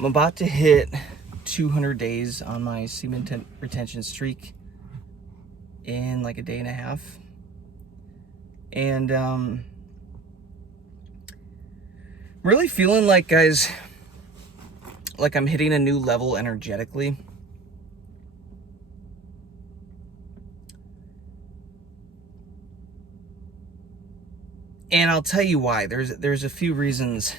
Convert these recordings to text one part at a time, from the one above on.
I'm about to hit 200 days on my semen retention streak in like a day and a half. And really feeling like, guys, like I'm hitting a new level energetically. And I'll tell you why. There's a few reasons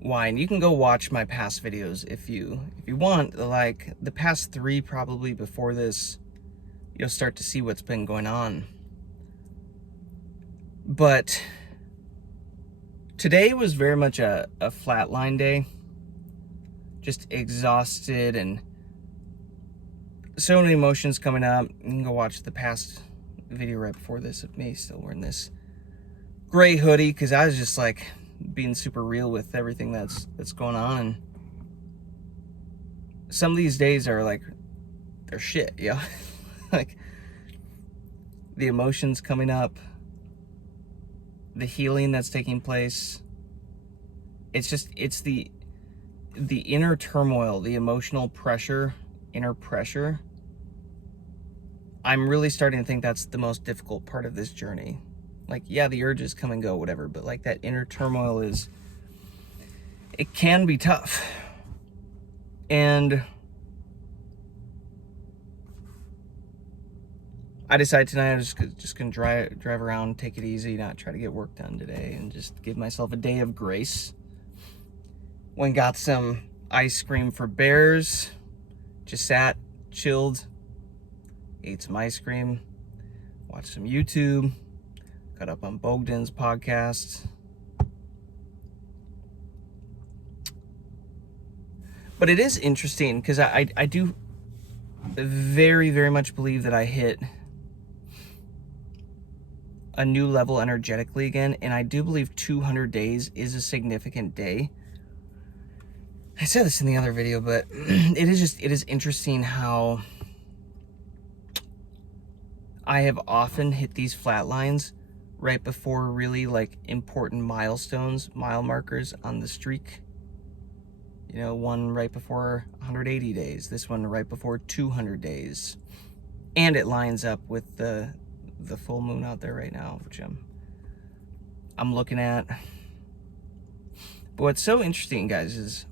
why, and you can go watch my past videos if you want. Like the past 3 probably before this, you'll start to see what's been going on. But today was very much a flatline day. Just exhausted and so many emotions coming up. You can go watch the past video right before this of me still wearing this gray hoodie, because I was just like being super real with everything that's going on. And some of these days are like, they're shit, yeah. Like the emotions coming up, the healing that's taking place. It's the inner turmoil, the emotional pressure, inner pressure. I'm really starting to think that's the most difficult part of this journey. Like, yeah, the urges come and go, whatever, but like that inner turmoil it can be tough. And I decided tonight I'm just gonna drive around, take it easy, not try to get work done today, and just give myself a day of grace. Went and got some ice cream for bears, just sat, chilled, ate some ice cream, watched some YouTube, got up on Bogdan's podcast. But it is interesting because I do very, very much believe that I hit a new level energetically again, and I do believe 200 days is a significant day. I said this in the other video, but it is interesting how I have often hit these flat lines right before really like important milestones, mile markers on the streak. You know, one right before 180 days, this one right before 200 days. And it lines up with the full moon out there right now, which I'm looking at. But what's so interesting, guys, is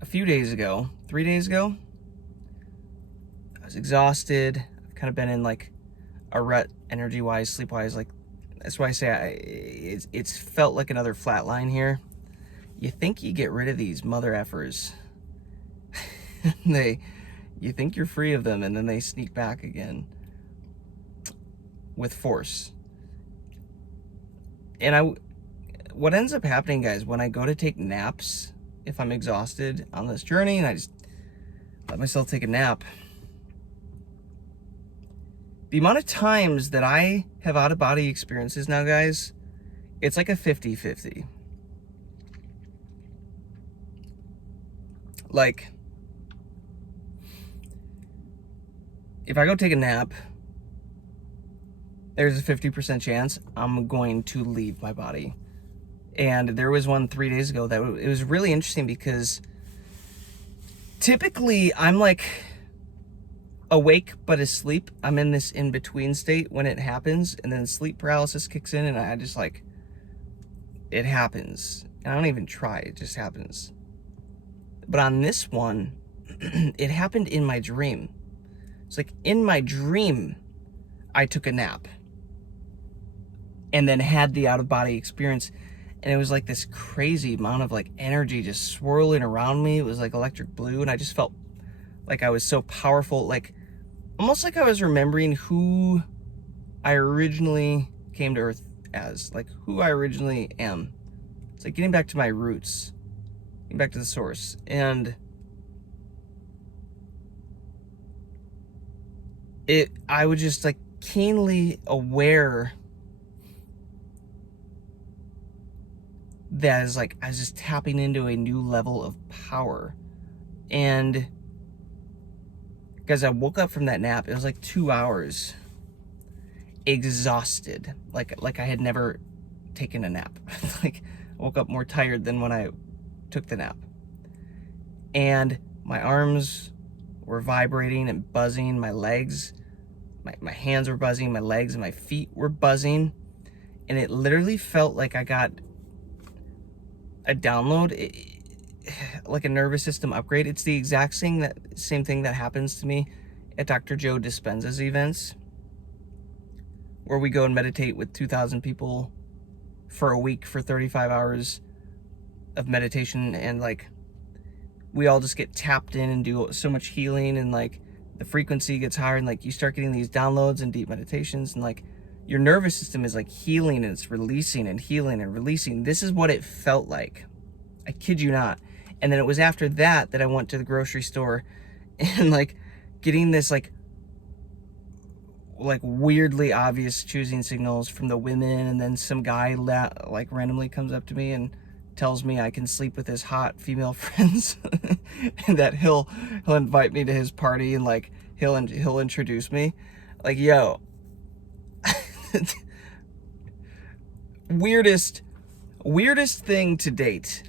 a few days ago, 3 days ago, I was exhausted. I've kind of been in like a rut, energy-wise, sleep-wise. Like, that's why I say it's felt like another flat line here. You think you get rid of these mother effers. You think you're free of them, and then they sneak back again with force. And what ends up happening, guys, when I go to take naps, if I'm exhausted on this journey and I just let myself take a nap, the amount of times that I have out-of-body experiences now, guys, it's like a 50-50. Like, if I go take a nap, there's a 50% chance I'm going to leave my body. And there was one 3 days ago that it was really interesting because typically I'm like awake but asleep. I'm in this in-between state when it happens, and then sleep paralysis kicks in, and I just like, it happens. And I don't even try, it just happens. But on this one, it happened in my dream. It's like in my dream, I took a nap and then had the out-of-body experience. And it was like this crazy amount of like energy just swirling around me. It was like electric blue, and I just felt like I was so powerful, like almost like I was remembering who I originally came to Earth as, like who I originally am. It's like getting back to my roots, getting back to the source. And I was just like keenly aware that is like I was just tapping into a new level of power. And guys, I woke up from that nap, it was like 2 hours, exhausted, like I had never taken a nap. Like, I woke up more tired than when I took the nap. And my arms were vibrating and buzzing, my legs, my hands were buzzing, my legs and my feet were buzzing. And it literally felt like I got a download, like a nervous system upgrade. It's the exact same thing that happens to me at Dr. Joe Dispenza's events, where we go and meditate with 2,000 people for a week for 35 hours of meditation, and like we all just get tapped in and do so much healing, and like the frequency gets higher, and like you start getting these downloads and deep meditations, and like your nervous system is like healing, and it's releasing and healing and releasing. This is what it felt like. I kid you not. And then it was after that I went to the grocery store and like getting this like weirdly obvious choosing signals from the women, and then some guy like randomly comes up to me and tells me I can sleep with his hot female friends and that he'll invite me to his party, and like he'll introduce me. Like, yo. weirdest thing to date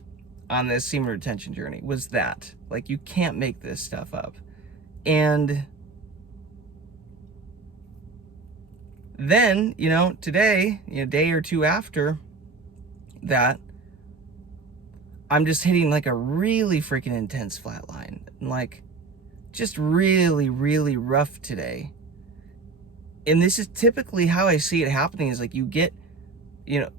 on this semen retention journey was that, like, you can't make this stuff up. And then, you know, today, you know, a day or two after that, I'm just hitting like a really freaking intense flat line, and like just really, really rough today. And this is typically how I see it happening, is like you get, you know,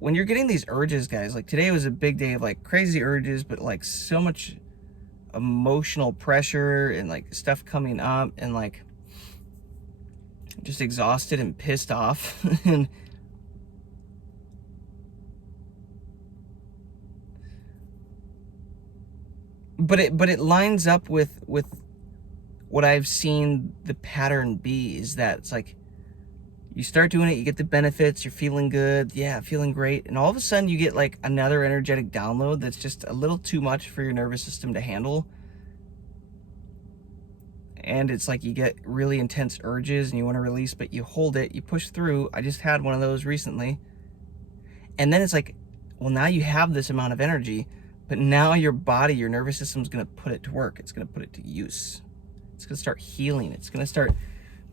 when you're getting these urges, guys, like today was a big day of like crazy urges, but like so much emotional pressure and like stuff coming up, and like just exhausted and pissed off. And but it lines up with what I've seen the pattern be, is that it's like you start doing it, you get the benefits, you're feeling good, yeah, feeling great, and all of a sudden you get like another energetic download that's just a little too much for your nervous system to handle. And it's like you get really intense urges and you want to release, but you hold it, you push through. I just had one of those recently. And then it's like, well, now you have this amount of energy, but now your body, your nervous system is going to put it to work. It's going to put it to use. It's going to start healing. It's going to start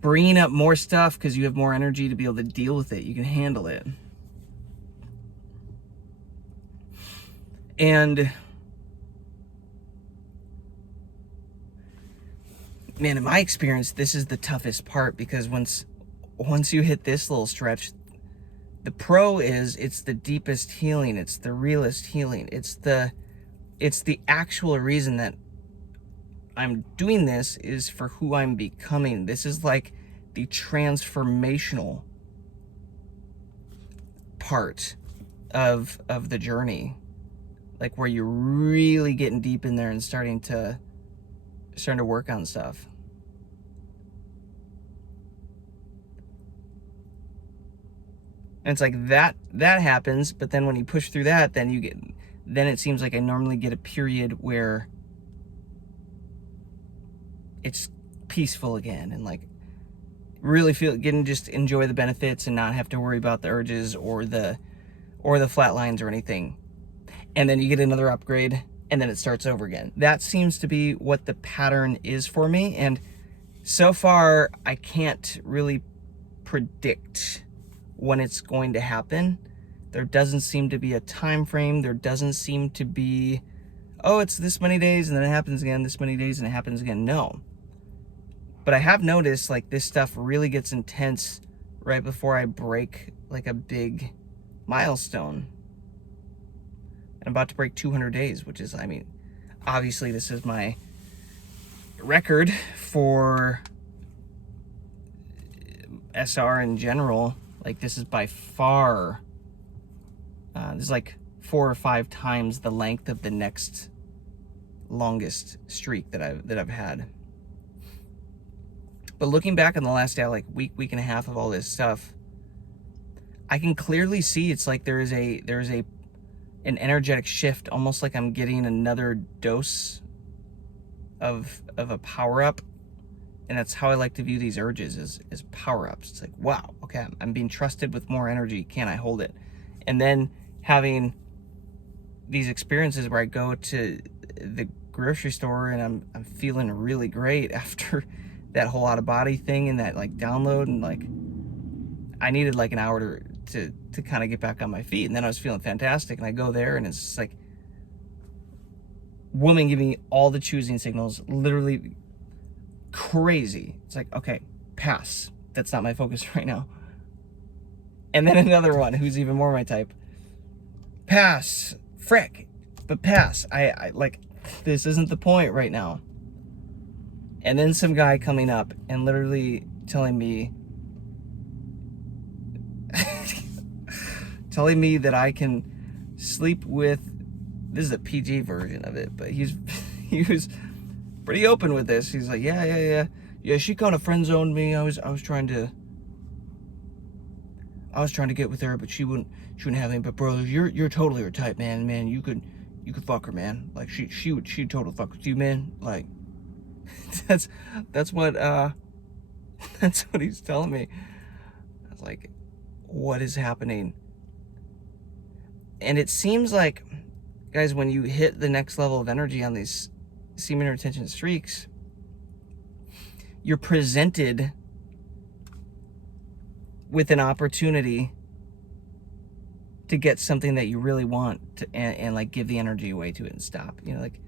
bringing up more stuff because you have more energy to be able to deal with it. You can handle it. And man, in my experience, this is the toughest part, because once you hit this little stretch, the pro is it's the deepest healing. It's the realest healing. It's the actual reason that I'm doing this is for who I'm becoming. This is like the transformational part of the journey, like where you're really getting deep in there and starting to work on stuff. And it's like that happens, but then when you push through that, then it seems like I normally get a period where it's peaceful again, and like really just enjoy the benefits and not have to worry about the urges or the flat lines or anything. And then you get another upgrade, and then it starts over again. That seems to be what the pattern is for me. And so far, I can't really predict when it's going to happen. There doesn't seem to be a time frame. There doesn't seem to be, oh, it's this many days and then it happens again, this many days and it happens again. No. But I have noticed like this stuff really gets intense right before I break like a big milestone. I'm about to break 200 days, which is, I mean, obviously this is my record for SR in general. Like this is by far, this is like 4 or 5 times the length of the next longest streak that I've had. But looking back on the last like week and a half of all this stuff, I can clearly see it's like there's an energetic shift, almost like I'm getting another dose of a power up. And that's how I like to view these urges, is power ups. It's like, wow, okay, I'm being trusted with more energy. Can I hold it? And then having these experiences where I go to the grocery store and I'm feeling really great after that whole out of body thing and that like download, and like I needed like an hour to kind of get back on my feet, and then I was feeling fantastic, and I go there and it's just like woman giving me all the choosing signals, literally crazy. It's like, okay, pass, that's not my focus right now. And then another one who's even more my type, pass, frick, but pass. I like, this isn't the point right now. And then some guy coming up and literally telling me that I can sleep with, this is a PG version of it, but he was pretty open with this. He's like, yeah, she kind of friend zoned me. I was trying to get with her, but she wouldn't have any. But bro, you're totally her type, man. You could fuck her, man. Like she'd totally fuck with you, man. Like that's what that's what he's telling me. I was like, what is happening? And it seems like, guys, when you hit the next level of energy on these semen retention streaks, you're presented with an opportunity to get something that you really want to, and like give the energy away to it and stop. You know, like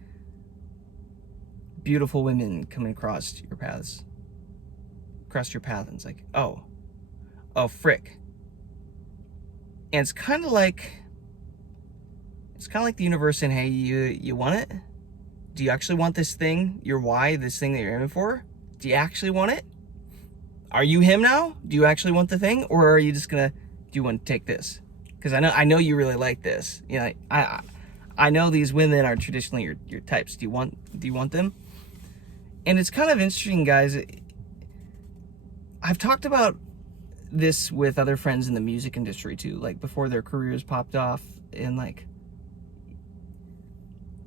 beautiful women coming across your path, and it's like, oh frick. And it's kind of like the universe saying, hey, you want it? Do you actually want this thing? Your why, this thing that you're aiming for? Do you actually want it? Are you him now? Do you actually want the thing? Or are you just gonna, do you want to take this? Because I know you really like this. You know, I know these women are traditionally your types. Do you want them? And it's kind of interesting, guys. I've talked about this with other friends in the music industry too, like before their careers popped off, and like,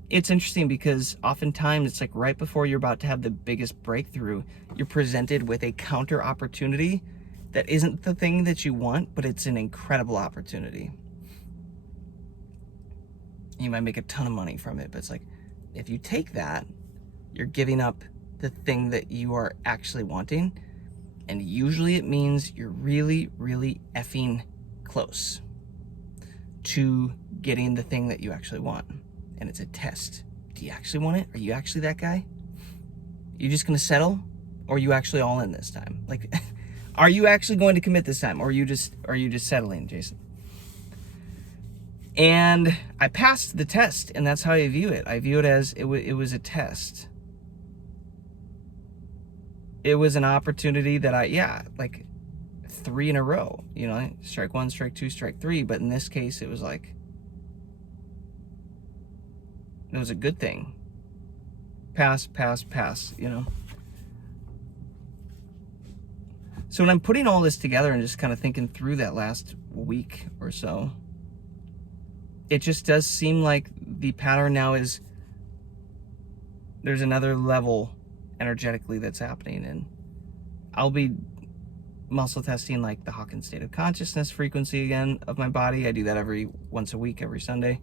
it's interesting because oftentimes it's like right before you're about to have the biggest breakthrough, you're presented with a counter opportunity that isn't the thing that you want, but it's an incredible opportunity. You might make a ton of money from it, but it's like, if you take that, you're giving up the thing that you are actually wanting. And usually it means you're really, really effing close to getting the thing that you actually want. And it's a test. Do you actually want it? Are you actually that guy? Are you just gonna settle? Or are you actually all in this time? Like, are you actually going to commit this time? Or are you just settling, Jason? And I passed the test, and that's how I view it. I view it as it was a test. It was an opportunity that like 3 in a row, you know, strike 1, strike 2, strike 3. But in this case, it was like, it was a good thing. Pass, you know. So when I'm putting all this together and just kind of thinking through that last week or so, it just does seem like the pattern now is there's another level energetically that's happening. And I'll be muscle testing like the Hawkins state of consciousness frequency again of my body. I do that once a week, every Sunday.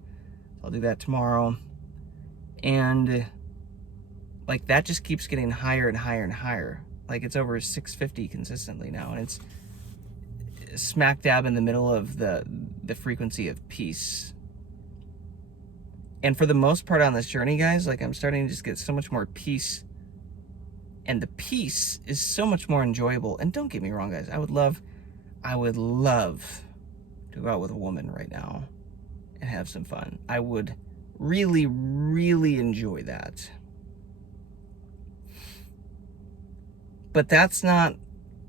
I'll do that tomorrow. And like that just keeps getting higher and higher and higher. Like it's over 650 consistently now, and it's smack dab in the middle of the frequency of peace. And for the most part on this journey, guys, like I'm starting to just get so much more peace, and the peace is so much more enjoyable. And don't get me wrong, guys, I would love to go out with a woman right now and have some fun. I would really, really enjoy that. But that's not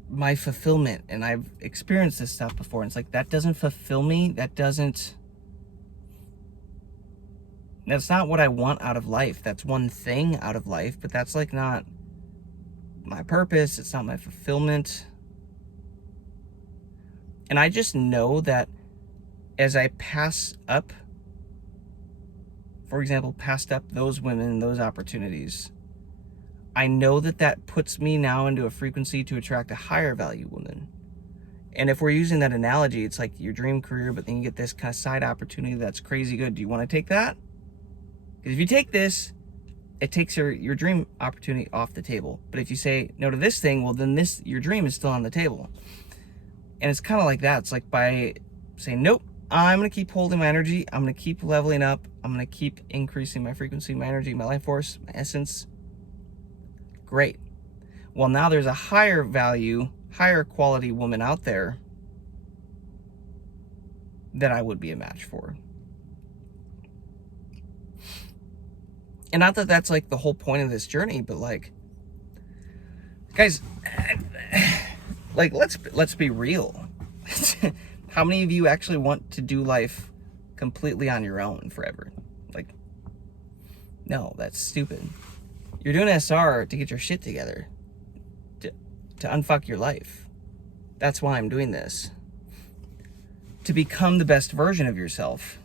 my fulfillment. And I've experienced this stuff before. And it's like, that doesn't fulfill me. That's not what I want out of life. That's one thing out of life, but that's like not my purpose. It's not my fulfillment. And I just know that as I pass up, for example, passed up those women, those opportunities, I know that puts me now into a frequency to attract a higher value woman. And if we're using that analogy, it's like your dream career, but then you get this kind of side opportunity that's crazy good. Do you want to take that? Because if you take this, it takes your dream opportunity off the table. But if you say no to this thing, well, then your dream is still on the table. And it's kind of like that. It's like by saying, nope, I'm going to keep holding my energy. I'm going to keep leveling up. I'm going to keep increasing my frequency, my energy, my life force, my essence. Great. Well, now there's a higher value, higher quality woman out there that I would be a match for. And not that that's like the whole point of this journey, but like, guys, like let's be real. How many of you actually want to do life completely on your own forever? Like, no, that's stupid. You're doing SR to get your shit together, to unfuck your life. That's why I'm doing this. To become the best version of yourself.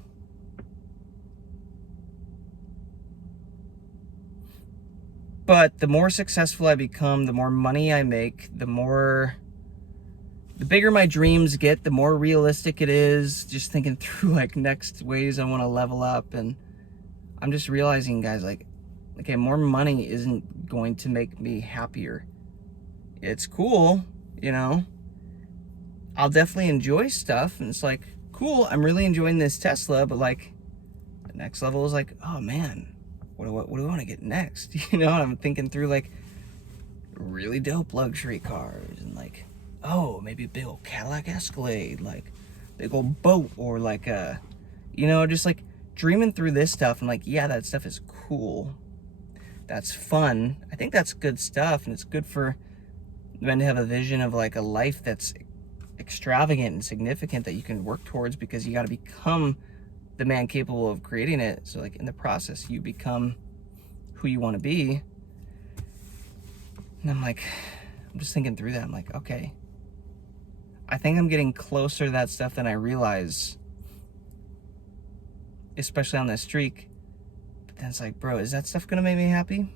But the more successful I become, the more money I make, the bigger my dreams get, the more realistic it is. Just thinking through like next ways I want to level up. And I'm just realizing, guys, like, okay, more money isn't going to make me happier. It's cool, you know. I'll definitely enjoy stuff. And it's like, cool, I'm really enjoying this Tesla. But like, the next level is like, oh man, what do I want to get next? You know, I'm thinking through like really dope luxury cars and like, oh, maybe a big old Cadillac Escalade, like big old boat, or like you know, just like dreaming through this stuff. And like, yeah, that stuff is cool. That's fun. I think that's good stuff. And it's good for men to have a vision of like a life that's extravagant and significant that you can work towards, because you got to become the man capable of creating it. So like in the process, you become who you want to be. And I'm like, I'm just thinking through that. I'm like, okay, I think I'm getting closer to that stuff than I realize, especially on this streak. But then it's like, bro, is that stuff gonna make me happy?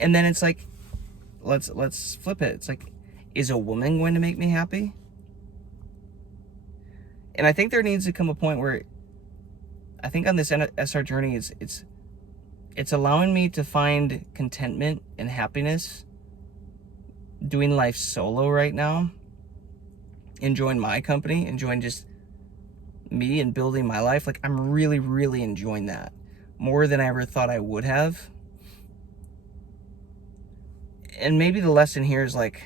And then it's like, let's flip it. It's like, is a woman going to make me happy? And I think there needs to come a point where I think on this SR journey, it's allowing me to find contentment and happiness doing life solo right now, enjoying my company, enjoying just me and building my life. Like, I'm really, really enjoying that more than I ever thought I would have. And maybe the lesson here is like,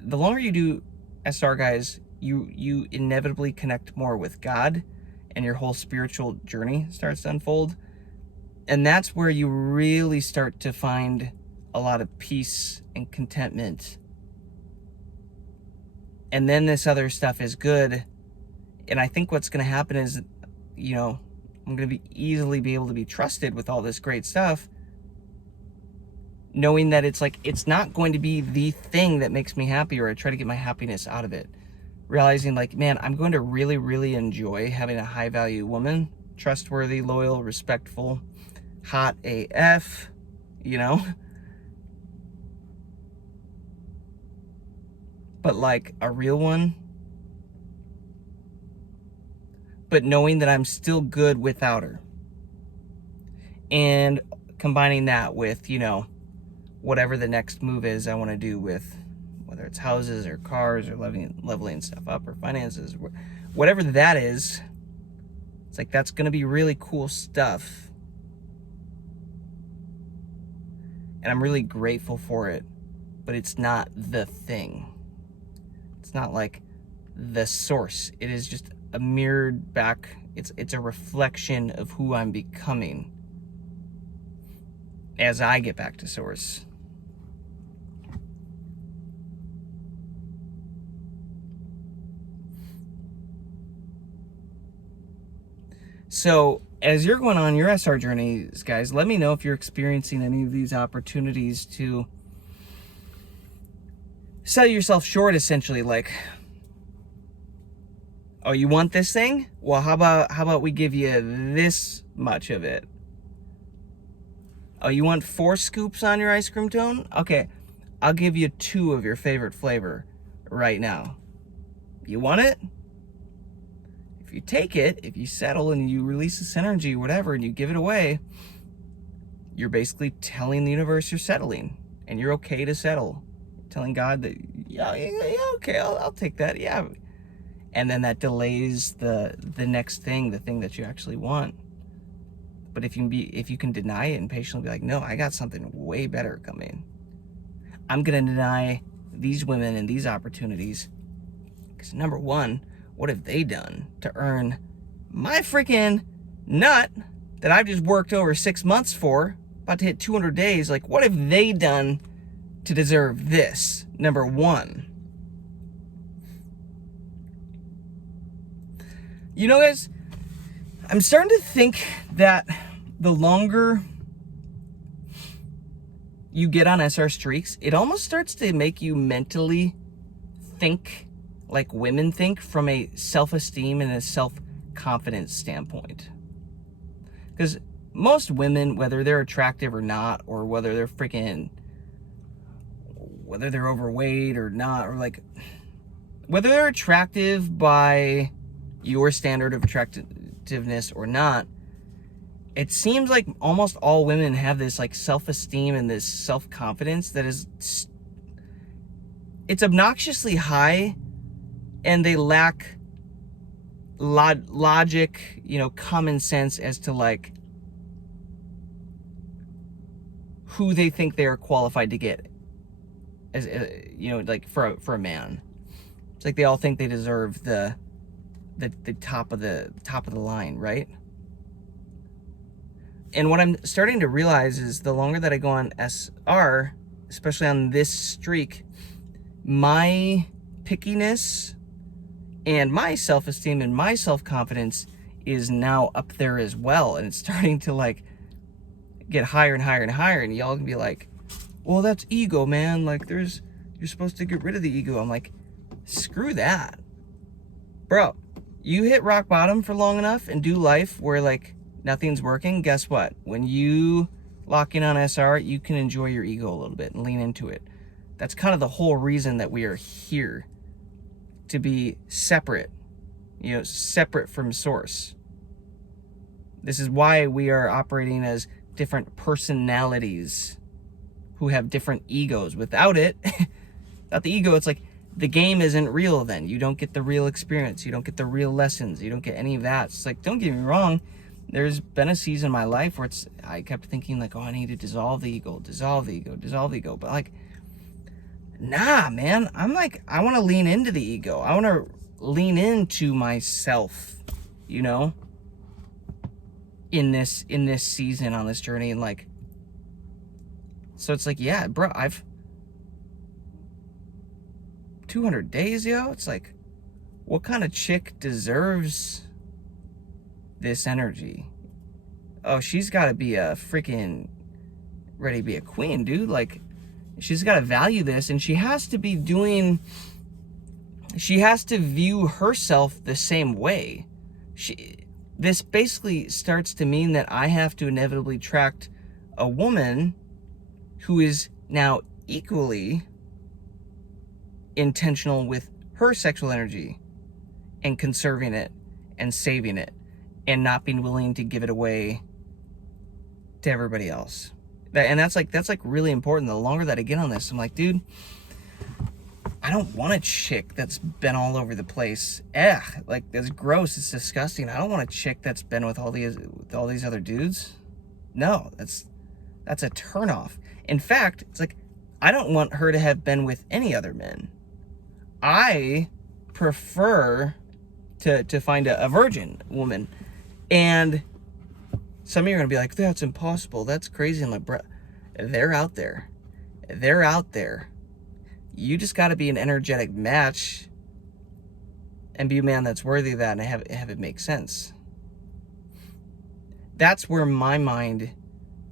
the longer you do SR, guys, you inevitably connect more with God, and your whole spiritual journey starts to unfold. And that's where you really start to find a lot of peace and contentment. And then this other stuff is good. And I think what's going to happen is, you know, I'm going to easily be able to be trusted with all this great stuff, knowing that it's like, it's not going to be the thing that makes me happy, or I try to get my happiness out of it. Realizing like, man, I'm going to really, really enjoy having a high value woman, trustworthy, loyal, respectful, hot AF, you know, but like a real one, but knowing that I'm still good without her, and combining that with, you know, whatever the next move is I want to do with, whether it's houses or cars or leveling stuff up or finances, whatever that is. It's like, that's going to be really cool stuff. And I'm really grateful for it, but it's not the thing. It's not like the source. It is just a mirrored back. It's a reflection of who I'm becoming as I get back to source. So as you're going on your SR journeys, guys, let me know if you're experiencing any of these opportunities to sell yourself short, essentially. Like, oh, you want this thing? Well, how about we give you this much of it? Oh, you want 4 scoops on your ice cream cone? Okay, I'll give you 2 of your favorite flavor right now. You want it? If you take it, if you settle and you release this energy, whatever, and you give it away, you're basically telling the universe you're settling and you're okay to settle. Telling God that, yeah, okay, I'll take that, yeah. And then that delays the next thing, the thing that you actually want. But if you can deny it and patiently be like, no, I got something way better coming. I'm gonna deny these women and these opportunities because number one, what have they done to earn my freaking nut that I've just worked over 6 months for, about to hit 200 days? Like, what have they done to deserve this? Number one. You know, guys, I'm starting to think that the longer you get on SR streaks, it almost starts to make you mentally think like women think from a self-esteem and a self-confidence standpoint. Because most women, whether they're attractive or not, or whether they're overweight or not, or like, whether they're attractive by your standard of attractiveness or not, it seems like almost all women have this like self-esteem and this self-confidence that is, it's obnoxiously high, and they lack logic, common sense as to like who they think they are qualified to get, as like for a man. It's like they all think they deserve the top of the line, right? And what I'm starting to realize is the longer that I go on SR, especially on this streak, my pickiness and my self-esteem and my self-confidence is now up there as well. And it's starting to like get higher and higher and higher. And y'all can be like, well, that's ego, man. Like you're supposed to get rid of the ego. I'm like, screw that. Bro, you hit rock bottom for long enough and do life where like nothing's working. Guess what? When you lock in on SR, you can enjoy your ego a little bit and lean into it. That's kind of the whole reason that we are here, to be separate, separate from source. This is why we are operating as different personalities who have different egos. Without it, without the ego, it's like the game isn't real then. You don't get the real experience. You don't get the real lessons. You don't get any of that. It's like, don't get me wrong. There's been a season in my life where I kept thinking like, oh, I need to dissolve the ego. But like, nah, man, I'm like, I want to lean into the ego. I want to lean into myself, in this season on this journey. And like, so it's like, yeah, bro, I've 200 days, yo. It's like, what kind of chick deserves this energy? Oh, she's got to be a freaking ready to be a queen, dude. Like, she's got to value this, and she has to view herself the same way. This basically starts to mean that I have to inevitably attract a woman who is now equally intentional with her sexual energy and conserving it and saving it and not being willing to give it away to everybody else. And that's like really important. The longer that I get on this, I'm like, dude, I don't want a chick that's been all over the place. Like, that's gross. It's disgusting. I don't want a chick that's been with all these other dudes. No, that's a turnoff. In fact, it's like, I don't want her to have been with any other men. I prefer to find a virgin woman. And some of you are going to be like, that's impossible. That's crazy. I'm like, bro, they're out there. They're out there. You just got to be an energetic match and be a man that's worthy of that and have it make sense. That's where my mind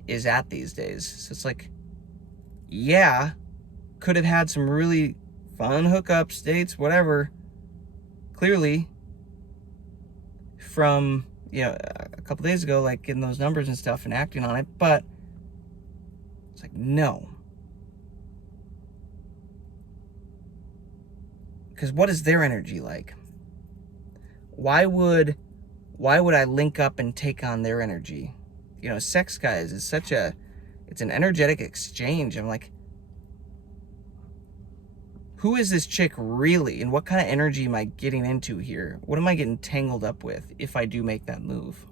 is at these days. So it's like, yeah, could have had some really fun hookups, dates, whatever, clearly, from, a couple days ago, like getting those numbers and stuff and acting on it, but it's like, no. Because what is their energy like? Why would I link up and take on their energy? You know, sex, guys, is it's an energetic exchange. I'm like, who is this chick really? And what kind of energy am I getting into here? What am I getting tangled up with if I do make that move?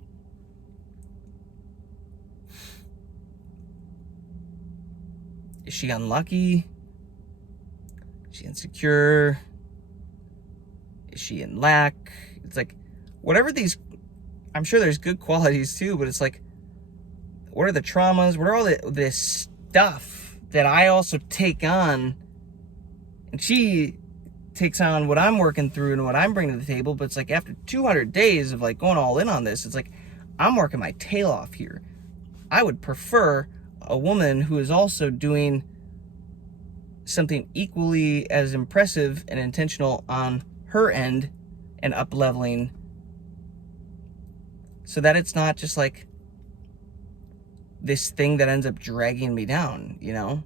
Is she unlucky? Is she insecure? Is she in lack? It's like, whatever these, I'm sure there's good qualities too, but it's like, what are the traumas? What are all this stuff that I also take on? And she takes on what I'm working through and what I'm bringing to the table. But it's like, after 200 days of like going all in on this, it's like, I'm working my tail off here. I would prefer a woman who is also doing something equally as impressive and intentional on her end and up leveling, so that it's not just like this thing that ends up dragging me down, you know,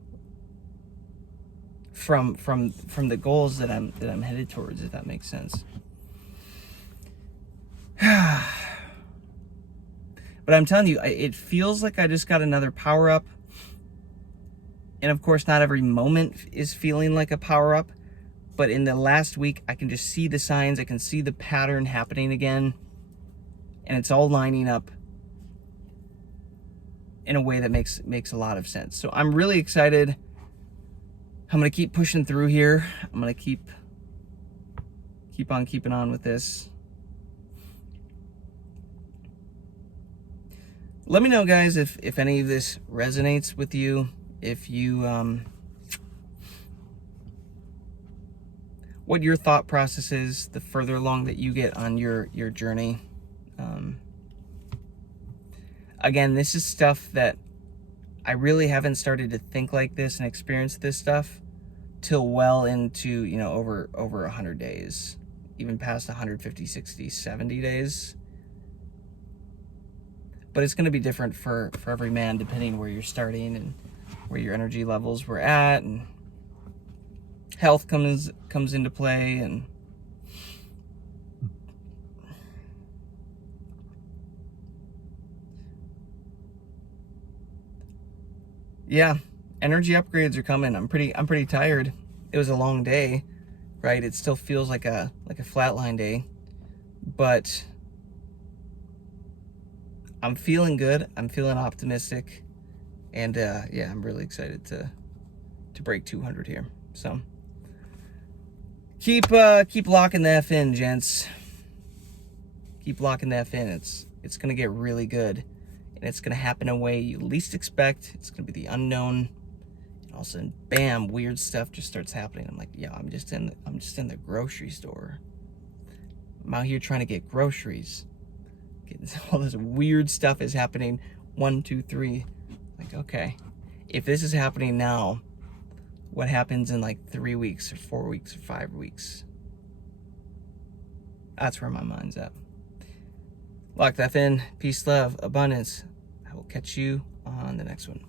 from the goals that I'm headed towards, if that makes sense. But I'm telling you, it feels like I just got another power up. And of course, not every moment is feeling like a power up. But in the last week, I can just see the signs. I can see the pattern happening again. And it's all lining up in a way that makes a lot of sense. So I'm really excited. I'm going to keep pushing through here. I'm going to keep on keeping on with this. Let me know, guys, if any of this resonates with you. If you, what your thought process is the further along that you get on your journey. Again, this is stuff that I really haven't started to think like this and experience this stuff till well into, you know, over 100 days, even past 150, 60, 70 days. But it's going to be different for every man, depending where you're starting and where your energy levels were at, and health comes into play. And yeah, energy upgrades are coming. I'm pretty tired. It was a long day, right? It still feels like a flatline day, but I'm feeling good. I'm feeling optimistic. And yeah, I'm really excited to break 200 here. So keep locking the F in, gents. Keep locking the F in. It's gonna get really good, and it's gonna happen in a way you least expect. It's gonna be the unknown, and all of a sudden, bam, weird stuff just starts happening. I'm like, yeah, I'm just in the grocery store. I'm out here trying to get groceries. All this weird stuff is happening. 1, 2, 3. Like, okay, if this is happening now, what happens in like 3 weeks or 4 weeks or 5 weeks? That's where my mind's at. Lock that in. Peace, love, abundance. I will catch you on the next one.